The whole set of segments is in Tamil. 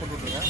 போட்டு விட்டுருங்க.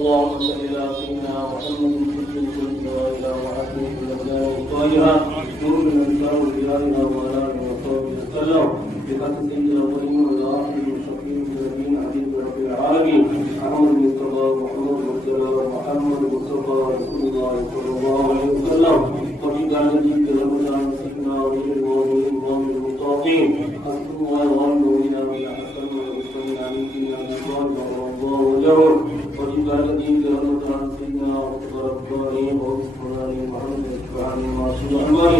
اللهم صل على سيدنا محمد وعلى وعلى نور الانسان وبلادنا وعلى اله وصحبه وسلم بحق سيدنا الاولين والاخرين والشفيع الذين حبيب رب العالمين محمد مصطفى محمد مصطفى رسول الله صلى الله عليه وسلم وفي دعوته برمضان سيدنا ولي المؤمنين وامن المطاقين حسن الله والمؤمنين ولا حسن ويسلم عليك يا الله الله وجهه وفي دعوته برمضان سيدنا رباني واسماني محمد اسماني معصوم احمد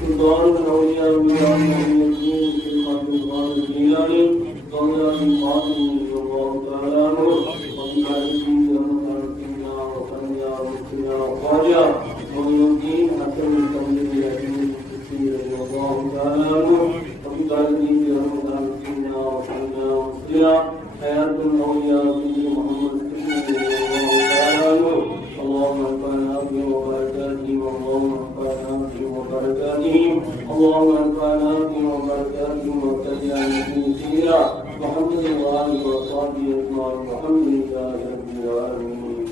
سلطان الاولياء والمؤمنين في المقام الجيلاني قولان القاضي الله تعالى عنه وفي دعوته برمضان سيدنا وخنيا ومسكنا وخارجا ومن الدين حسن التمييز يأتي رضي الله تعالى عنه وفي دعوته برمضان سيدنا وخنيا ومسكنا حياة الاولياء سيدنا محمد اللهم انفعنا بهم وبركاتهم اللهم انفعنا بهم وبركاتهم اللهم انفعنا بهم وبركاتهم واتبع نبينا سيدنا محمد وآله وصحبه اجمعين والحمد لله رب العالمين.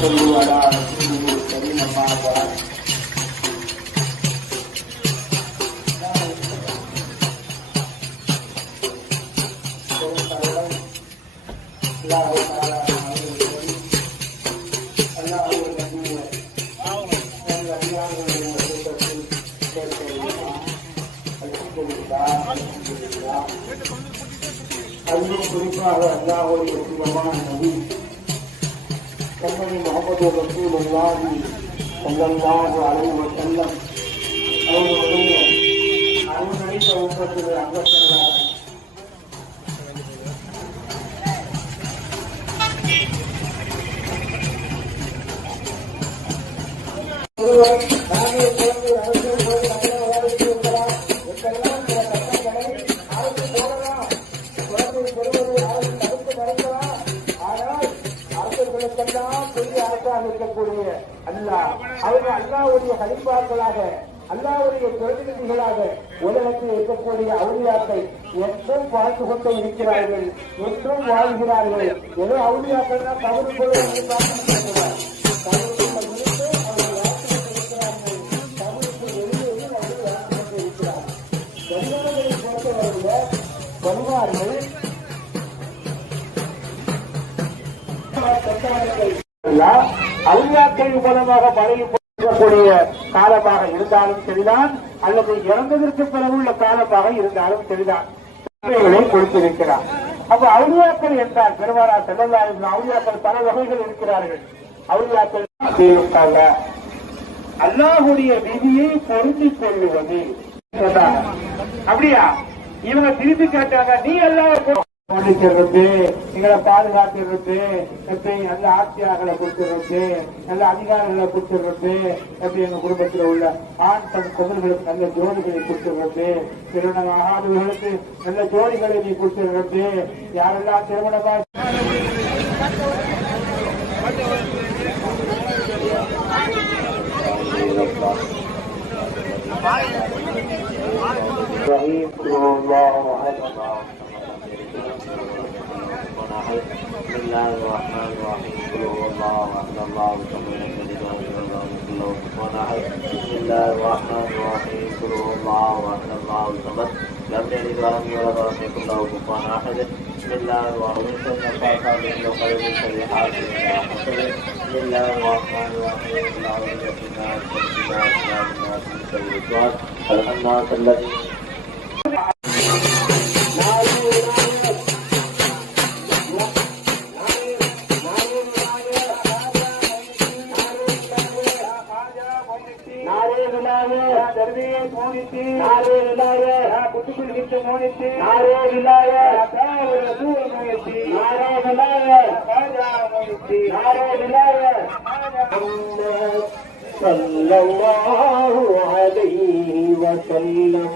صلوا على رسوله الكريم أما بعد. அதிலும் குறிப்பாக அல்லாஹ்வுடைய தூதரான நபி கண்மணி முஹம்மது ரசூலுல்லாஹி ஸல்லல்லாஹு அலைஹி வஸல்லம் அவர்களுடைய அருள்நிறைந்த உம்மத்திலே அங்கத்தினராக இருக்கக்கூடிய அல்லாஹ் அவர்கள் அல்லாஹ்வுடைய கலிஃபாக்களாக அல்லாஹ்வுடைய பிரதிநிதிகளாக உலகத்தில் இருக்கக்கூடிய அவுலியாக்கள் என்றும் வாழ்ந்து கொண்டே இருக்கிறார்கள், என்றும் வாழ்கிறார்கள். ஏதோ அவுலியாக்கள் தான் தவறு அவுலியாக்கள் மூலமாக பழகக்கூடிய காலமாக இருந்தாலும் சரிதான், அல்லது இறந்ததற்கு பிறகு உள்ள காலமாக இருந்தாலும் சரிதான் கொடுத்திருக்கிறார். அப்ப அவுலியாக்கள் என்றால் பெருமானா ஸல்லல்லாஹு அலைஹி வஸல்லம் அவுலியாக்கள் பல வகைகள் இருக்கிறார்கள். அவுலியாக்கள் அல்லாஹ்வுடைய விதியை பொருந்திக் கொள்ளுவது. அப்படியா? இவங்க திருப்பி கேட்டாங்க, நீ அல்லாஹ் போனிக்கிறது, எங்களை பாதுகாத்துறது, எப்படி நல்ல ஆட்சியாளர்களை கொடுத்துறது, நல்ல அதிகாரிகளை கொடுத்துறது, எப்படி எங்க குடும்பத்தில் உள்ள ஆண் பெண் குழந்தைகளுக்கு நல்ல ஜோடிகளை கொடுத்துறது, திருமணம் ஆகாதவர்களுக்கு நல்ல ஜோடிகளை நீ கொடுத்துறது, யாரெல்லாம் திருமணமா بسم الله الرحمن الرحيم قل هو الله احد الله الصمد لم يلد ولم يولد ولم يكن له كفوا احد بسم الله الرحمن الرحيم قل هو الله احد الله الصمد لم يلد ولم يولد ولم يكن له كفوا احد بسم الله الرحمن الرحيم بسم الله الرحمن الرحيم الناس الذي صلى الله عليه وسلم.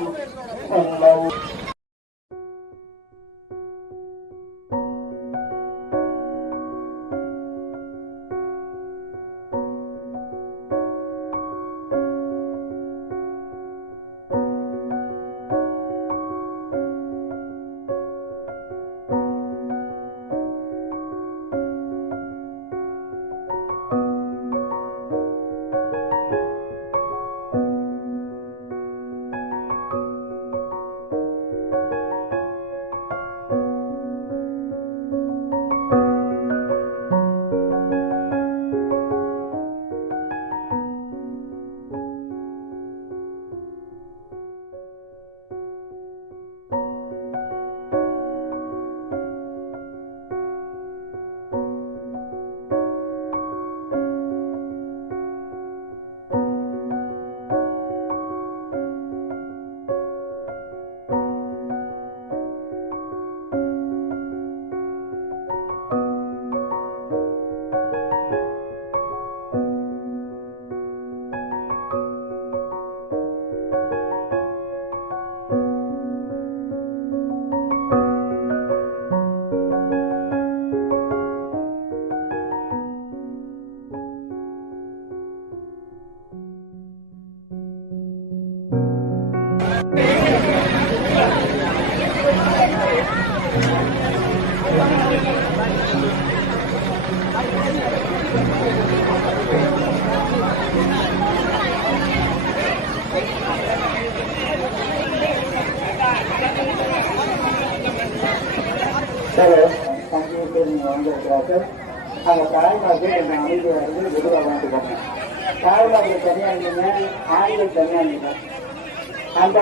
வந்திருக்கிறார்கள். அந்த தாய்மார்கள் என்ற அமைதியாளர்கள் விடுதலை வாங்கிக்கோங்க. தாய்மார்கள் தனியாக இருந்தீங்க, ஆண்கள் தனியாக இருந்தீங்க. அந்த